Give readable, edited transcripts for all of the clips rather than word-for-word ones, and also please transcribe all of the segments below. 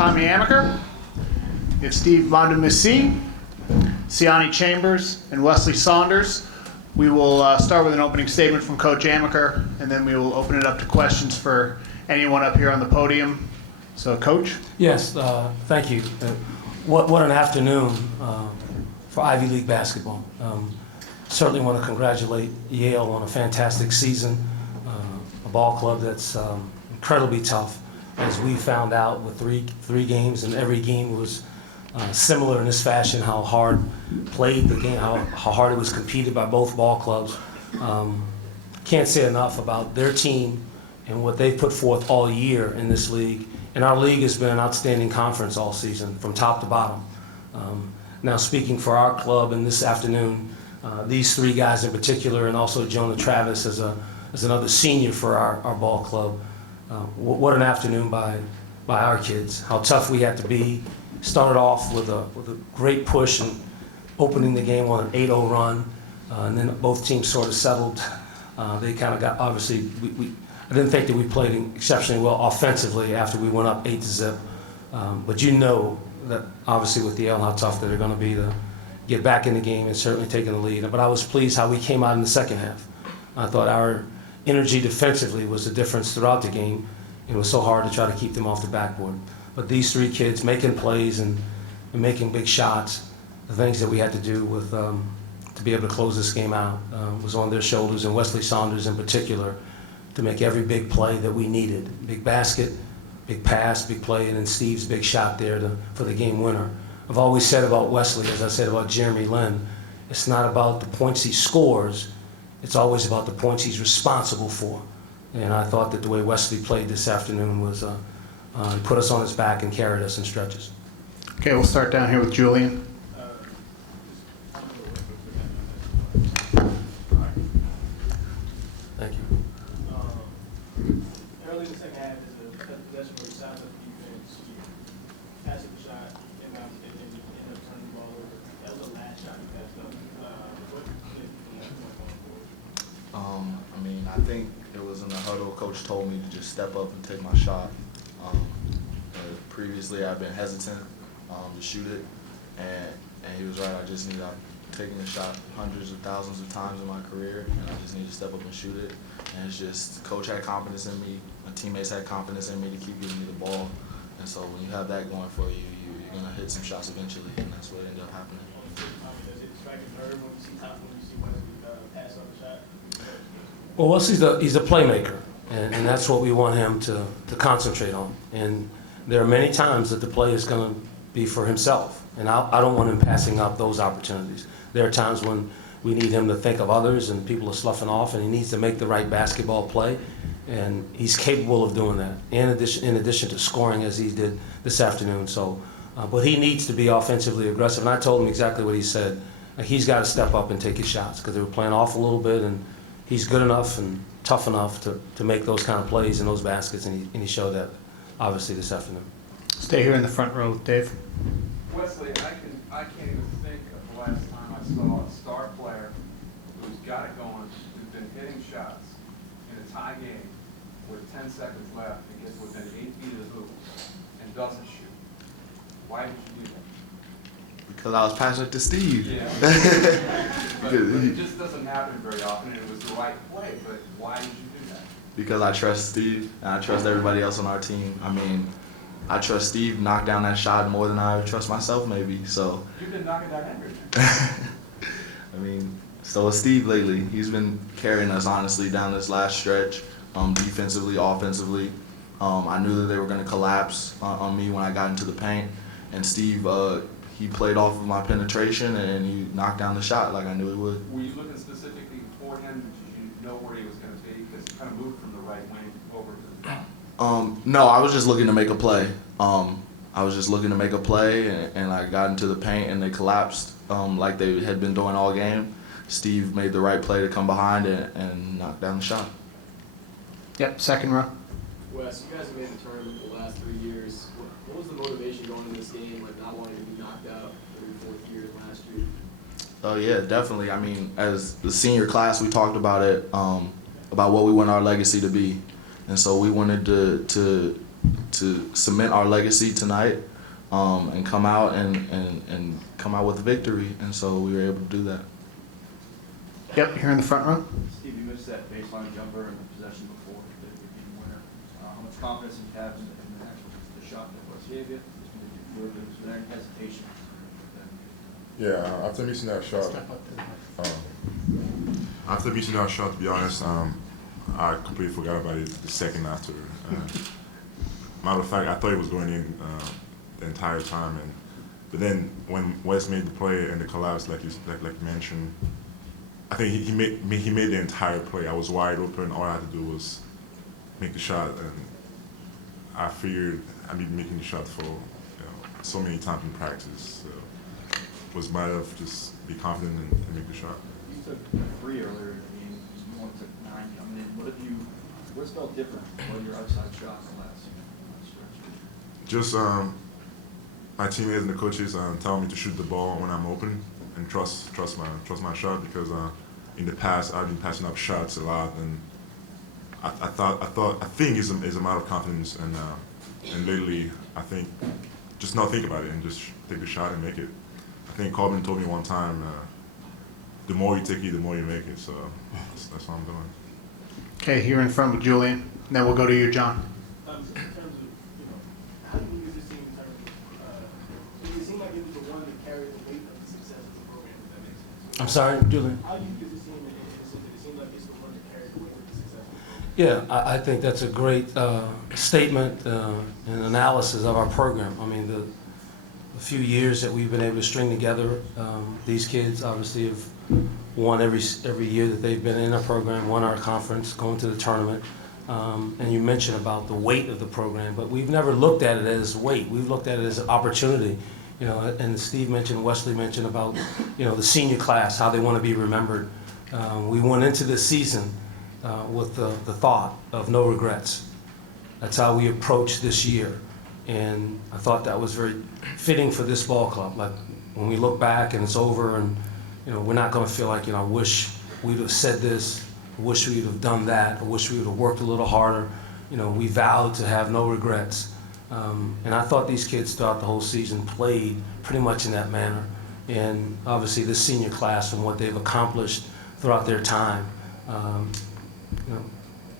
Tommy Amaker. We have Steve Mondemussi, Siani Chambers, and Wesley Saunders. We will start with an opening statement from Coach Amaker, and then we will open it up to questions for anyone up here on the podium. So, Coach? Yes, thank you. What an afternoon for Ivy League basketball. Certainly want to congratulate Yale on a fantastic season, a ball club that's incredibly tough. As we found out with three games, and every game was similar in this fashion, how hard played the game, how hard it was competed by both ball clubs. Can't say enough about their team and what they've put forth all year in this league. And our league has been an outstanding conference all season, from top to bottom. Now speaking for our club in this afternoon, these three guys in particular, and also Jonah Travis as another senior for our ball club. What an afternoon by our kids. How tough we had to be. Started off with a great push and opening the game on an 8-0 run, and then both teams sort of settled. They kind of got, obviously, I didn't think that we played exceptionally well offensively after we went up 8-0. But you know that obviously with Yale how tough that they're going to be to get back in the game and certainly taking the lead. But I was pleased how we came out in the second half. I thought our energy defensively was the difference throughout the game. It was so hard to try to keep them off the backboard. But these three kids making plays and making big shots, the things that we had to do with to be able to close this game out was on their shoulders, and Wesley Saunders in particular, to make every big play that we needed. Big basket, big pass, big play, and then Steve's big shot there for the game winner. I've always said about Wesley, as I said about Jeremy Lin, it's not about the points he scores, it's always about the points he's responsible for. And I thought that the way Wesley played this afternoon was he put us on his back and carried us in stretches. Okay, we'll start down here with Julian. Thank you. Early in the second half, there's a possession where you size up the defense, you pass up the shot, inbounds, and then you end up turning the ball over. That was the last shot you passed up. What did you have going forward? I mean, I think it was in the huddle. Coach told me to just step up and take my shot. Previously, I've been hesitant to shoot it, and he was right. I've taken a shot hundreds of thousands of times in my career, and I just need to step up and shoot it. And it's just, Coach had confidence in me, my teammates had confidence in me to keep giving me the ball. And so when you have that going for you, you're going to hit some shots eventually, and that's what ended up happening. Does it strike a nerve when you see Wesley pass up the shot? Well, Wesley's he's a playmaker, and that's what we want him to concentrate on. And there are many times that the play is going to be for himself, and I don't want him passing up those opportunities. There are times when we need him to think of others and people are sloughing off, and he needs to make the right basketball play, and he's capable of doing that, in addition to scoring as he did this afternoon. So, but he needs to be offensively aggressive, and I told him exactly what he said. He's got to step up and take his shots because they were playing off a little bit, and he's good enough and tough enough to make those kind of plays and those baskets, and he showed that obviously this afternoon. Stay here in the front row with Dave. Wesley, I can't even think of the last time I saw a star player who's got it going, who's been hitting shots in a tie game with 10 seconds left and gets within 8 feet of the hoop and doesn't shoot. Why did you do that? Because I was passionate to Steve. Yeah. but it just doesn't happen very often, and it was the right play, but why did you do that? Because I trust Steve, and I trust everybody else on our team. I mean, I trust Steve to knock down that shot more than I trust myself, maybe. So. You've been knocking down everything. I mean, so is Steve lately. He's been carrying us, honestly, down this last stretch, defensively, offensively. I knew that they were going to collapse on me when I got into the paint. And Steve, he played off of my penetration, and he knocked down the shot like I knew he would. Were you looking specifically for him? Did you know where he was going to be? Because he kind of moved from the right wing over to the top. No, I was just looking to make a play. I was just looking to make a play, and I got into the paint, and they collapsed like they had been doing all game. Steve made the right play to come behind and knock down the shot. Yep, second row. Wes, you guys have made the tournament the last 3 years. What was the motivation going into this game, like not wanting to be knocked out every fourth year last year? Oh yeah, definitely. I mean, as the senior class, we talked about it, about what we want our legacy to be. And so we wanted to to cement our legacy tonight, and come out and come out with a victory. And so we were able to do that. Yep, here in the front row. Steve, you missed that baseline jumper in the possession before the game winner. How much confidence do you have in the shot that Wes gave you? Was there any hesitation? Yeah, after missing that shot, to be honest, I completely forgot about it the second after. Matter of fact, I thought it was going in the entire time, but then when Wes made the play and the collapse, like you mentioned, I think he made the entire play. I was wide open. All I had to do was make the shot, and I figured I'd be making the shot for so many times in practice. So it was a matter of just be confident and make the shot. You took 3 earlier in the game. You only took 9 coming in. What's felt different about your outside shot in the last stretch? Just my teammates and the coaches telling me to shoot the ball when I'm open and trust my shot, because in the past I've been passing up shots a lot, and I think it's a matter of confidence, and lately I think just not think about it and just take the shot and make it. I think Corbin told me one time, the more you take it, the more you make it. So that's what I'm doing. Okay, here in front with Julian. And then we'll go to you, John. In terms of, how do you use this team in terms of, it seemed like it was the one that carried the weight of the success of the program, if that makes sense. I'm sorry, Julian. How do you use this team in a sense that it seemed like it's the one that carried the weight of the success of the program? Yeah, I think that's a great statement and analysis of our program. I mean, the few years that we've been able to string together, these kids obviously have won every year that they've been in our program, won our conference, going to the tournament. And you mentioned about the weight of the program, but we've never looked at it as weight. We've looked at it as an opportunity. And Steve mentioned, Wesley mentioned about, the senior class, how they want to be remembered. We went into this season with the thought of no regrets. That's how we approached this year. And I thought that was very fitting for this ball club. Like, when we look back and it's over, and we're not going to feel like, I wish we'd have said this, I wish we'd have done that, I wish we would have worked a little harder. We vowed to have no regrets. And I thought these kids throughout the whole season played pretty much in that manner. And obviously this senior class and what they've accomplished throughout their time,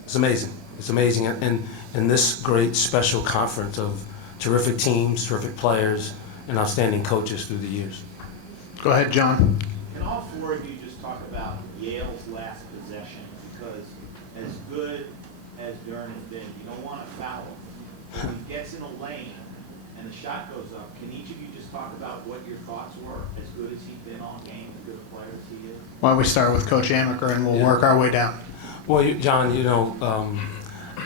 it's amazing. It's amazing. And in this great special conference of terrific teams, terrific players, and outstanding coaches through the years. Go ahead, John. Can all 4 of you just talk about Yale's last possession? Because as good as Dern has been, you don't want to foul him. When he gets in a lane and the shot goes up, can each of you just talk about what your thoughts were? As good as he's been all game, as good a player as he is? Why don't we start with Coach Amaker, and we'll work our way down. Well, John,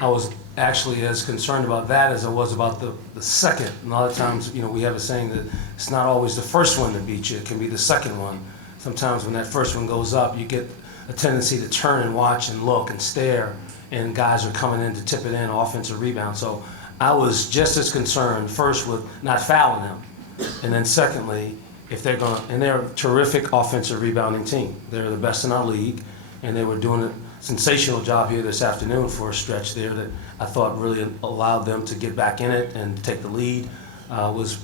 I was actually as concerned about that as I was about the second. And a lot of times, we have a saying that it's not always the first one that beats you, it can be the second one. Sometimes when that first one goes up, you get a tendency to turn and watch and look and stare, and guys are coming in to tip it in, offensive rebound. So I was just as concerned first with not fouling them, and then secondly, if they're going to, and they're a terrific offensive rebounding team. They're the best in our league, and they were doing a sensational job here this afternoon for a stretch there that I thought really allowed them to get back in it and take the lead. Was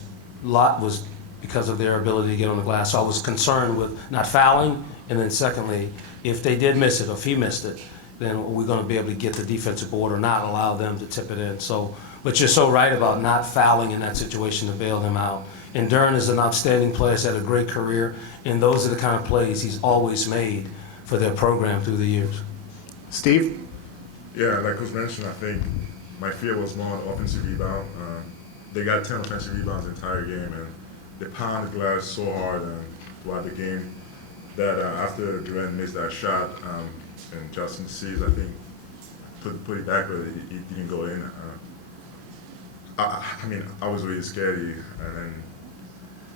because of their ability to get on the glass. So I was concerned with not fouling, and then secondly, if they did miss it, or if he missed it, then we're going to be able to get the defensive board or not allow them to tip it in. So, but you're so right about not fouling in that situation to bail them out. And Dern is an outstanding player. He's had a great career, and those are the kind of plays he's always made for their program through the years. Steve? Yeah, like Coach mentioned, I think my fear was more on offensive rebound. They got 10 offensive rebounds the entire game, and they pounded the glass so hard throughout the game that after Durant missed that shot, and Justin Seas, I think, put it back, but it didn't go in. I was really scared, and then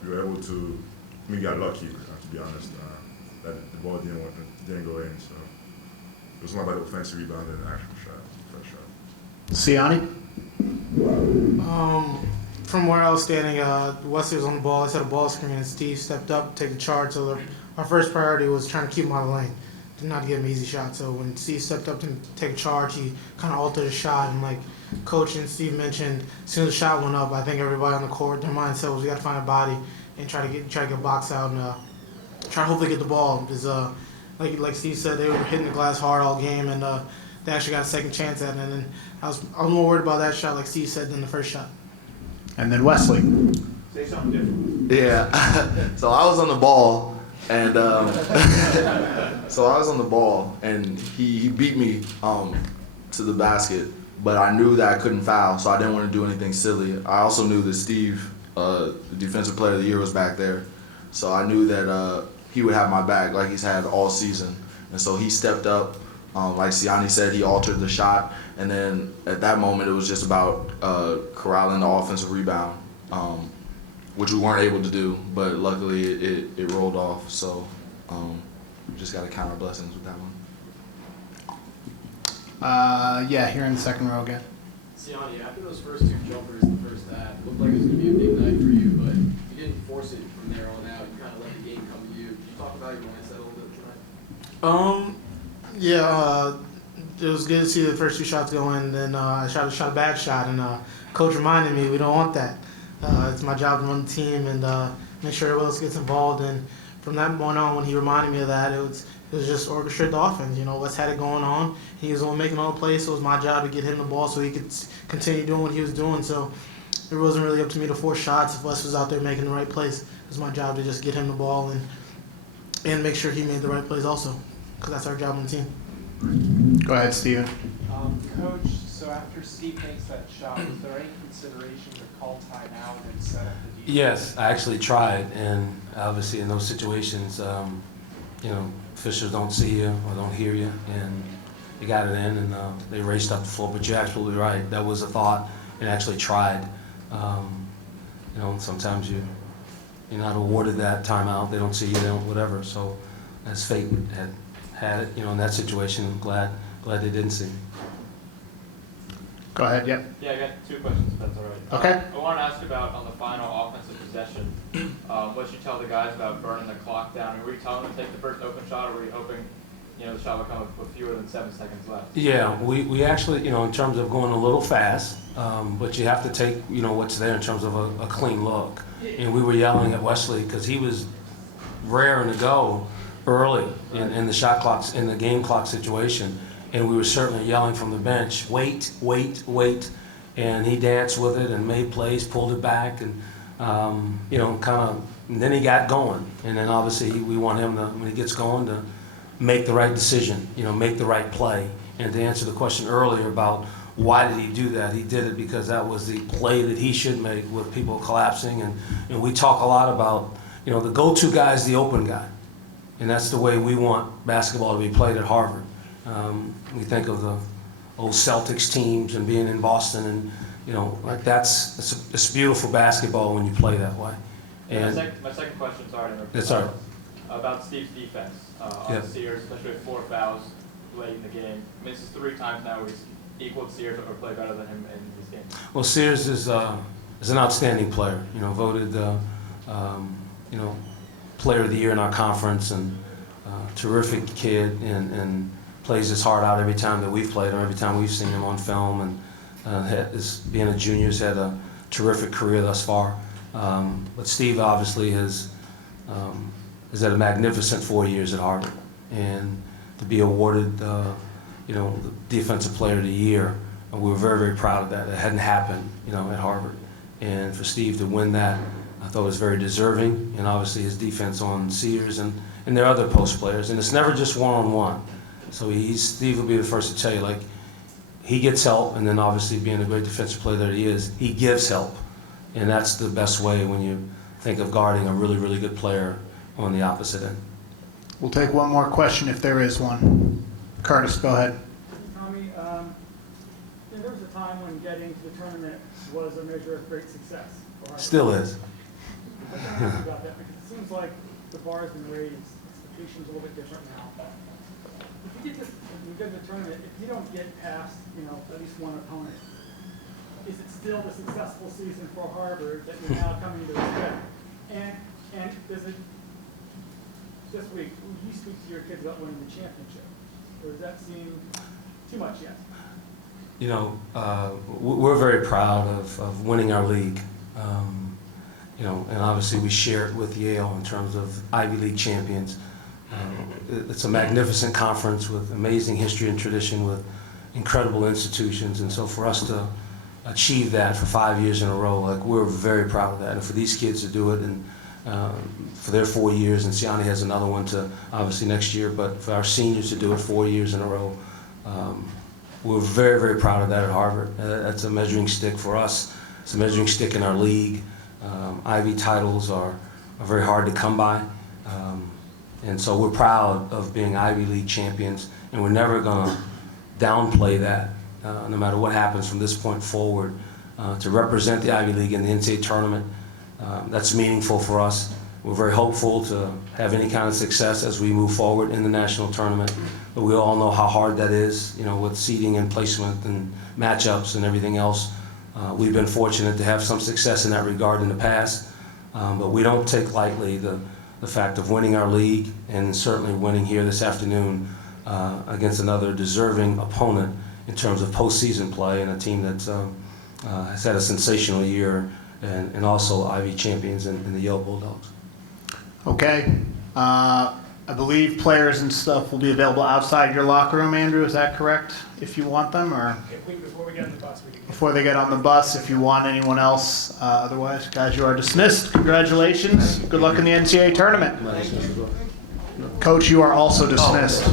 we were able to, we got lucky, to be honest, that the ball didn't go in. So it was more about the offensive rebound than the actual shot, first shot. Siani? From where I was standing, Wesley was on the ball. I set a ball screen, and Steve stepped up, take the charge. So our first priority was trying to keep him out of the lane. did not give him easy shots. So when Steve stepped up to take charge, he kind of altered the shot. And like Coach and Steve mentioned, as soon as the shot went up, I think everybody on the court, their mindset was we got to find a body and try to get box out and try to hopefully get the ball. Because like Steve said, they were hitting the glass hard all game, and they actually got a second chance at it. And then I was more worried about that shot, like Steve said, than the first shot. And then Wesley. Say something different. Yeah. So I was on the ball, and he beat me to the basket, but I knew that I couldn't foul, so I didn't want to do anything silly. I also knew that Steve, the defensive player of the year, was back there, so I knew that he would have my back like he's had all season, and so he stepped up. Like Siani said, he altered the shot, and then at that moment it was just about corralling the offensive rebound, which we weren't able to do, but luckily it rolled off. So we just got to count our blessings with that one. Yeah, here in the second row again. Siani, after those first two jumpers in the first half, it looked like it was going to be a big night for you, but you didn't force it from there on out. You kind of let the game come to you. Can you talk about your mindset a little bit tonight? Yeah, it was good to see the first two shots go in. Then I shot a bad shot, and Coach reminded me we don't want that. It's my job to run the team and make sure everyone else gets involved. And from that point on, when he reminded me of that, it was just orchestrate the offense. You know, Wes had it going on. He was only making all the plays, so it was my job to get him the ball so he could continue doing what he was doing. So it wasn't really up to me to force shots if Wes was out there making the right plays. It was my job to just get him the ball and make sure he made the right plays also, because that's our job on the team. Go ahead, Steven. Coach, so after Steve makes that shot, was there any consideration to call timeout and set up the defense? Yes, I actually tried, and obviously in those situations, officials don't see you or don't hear you, and they got it in, and they raced up the floor. But you're absolutely right. That was a thought, and actually tried. Sometimes you're not awarded that timeout. They don't see you, they don't whatever. So as fate had it, in that situation, I'm glad they didn't see me. Go ahead, yep. Yeah, I got two questions, if that's all right. Okay. I want to ask about on the final offensive possession, what you tell the guys about burning the clock down. Were you telling them to take the first open shot, or were you hoping, the shot would come with fewer than 7 seconds left? Yeah, we actually, in terms of going a little fast, but you have to take, what's there in terms of a clean look. And we were yelling at Wesley because he was raring to go early in the shot clocks, in the game clock situation. And we were certainly yelling from the bench, wait, wait, wait. And he danced with it and made plays, pulled it back, and, and then he got going. And then obviously we want him to, when he gets going, to make the right decision, make the right play. And to answer the question earlier about why did he do that, he did it because that was the play that he should make with people collapsing. And we talk a lot about, the go-to guy is the open guy. And that's the way we want basketball to be played at Harvard. We think of the old Celtics teams and being in Boston, and it's beautiful basketball when you play that way. And my second question, sorry to interrupt. It's all right. About Steve's defense on Yeah. Sears, especially with 4 fouls late in the game. I mean, this is 3 times now where he's equaled Sears or played better than him in this game. Well, Sears is an outstanding player. Voted player of the year in our conference, and terrific kid, and plays his heart out every time that we've played him, every time we've seen him on film, and being a junior, has had a terrific career thus far. But Steve obviously has had a magnificent 4 years at Harvard, and to be awarded the Defensive Player of the Year, and we were very, very proud of that. It hadn't happened, at Harvard, and for Steve to win that, I thought was very deserving, and obviously his defense on Sears and there are other post players, and it's never just one-on-one. So Steve will be the first to tell you, he gets help, and then obviously being a great defensive player that he is, he gives help. And that's the best way when you think of guarding a really, really good player on the opposite end. We'll take one more question if there is one. Curtis, go ahead. Tommy, there was a time when getting to the tournament was a measure of great success. Still is. What can I ask about that? Because it seems like the bar has been raised, expectations a little bit different now. If you get to the tournament, if you don't get past, at least one opponent, is it still a successful season for Harvard that you're now coming to expect? And does it this week, will you speak to your kids about winning the championship? Or does that seem too much yet? You know, we're very proud of winning our league. You know, and obviously we share it with Yale in terms of Ivy League champions. It's a magnificent conference with amazing history and tradition, with incredible institutions, and so for us to achieve that for 5 years in a row, like, we're very proud of that. And for these kids to do it, and for their 4 years, and Siani has another one to obviously next year, but for our seniors to do it 4 years in a row, we're very, very proud of that at Harvard. That's a measuring stick for us. It's a measuring stick in our league. Ivy titles are very hard to come by. And so we're proud of being Ivy League champions, and we're never going to downplay that, no matter what happens from this point forward. To represent the Ivy League in the NCAA tournament, that's meaningful for us. We're very hopeful to have any kind of success as we move forward in the national tournament, but we all know how hard that is, you know, with seeding and placement and matchups and everything else. We've been fortunate to have some success in that regard in the past, but we don't take lightly the fact of winning our league, and certainly winning here this afternoon against another deserving opponent in terms of postseason play, and a team that has had a sensational year, and also Ivy champions in the Yale Bulldogs. Okay. I believe players and stuff will be available outside your locker room, Andrew, is that correct? If you want them, or Before we get on the bus, we can. before they get on the bus, if you want anyone else. Otherwise, guys, you are dismissed. Congratulations. Good luck in the NCAA tournament. Coach, you are also dismissed.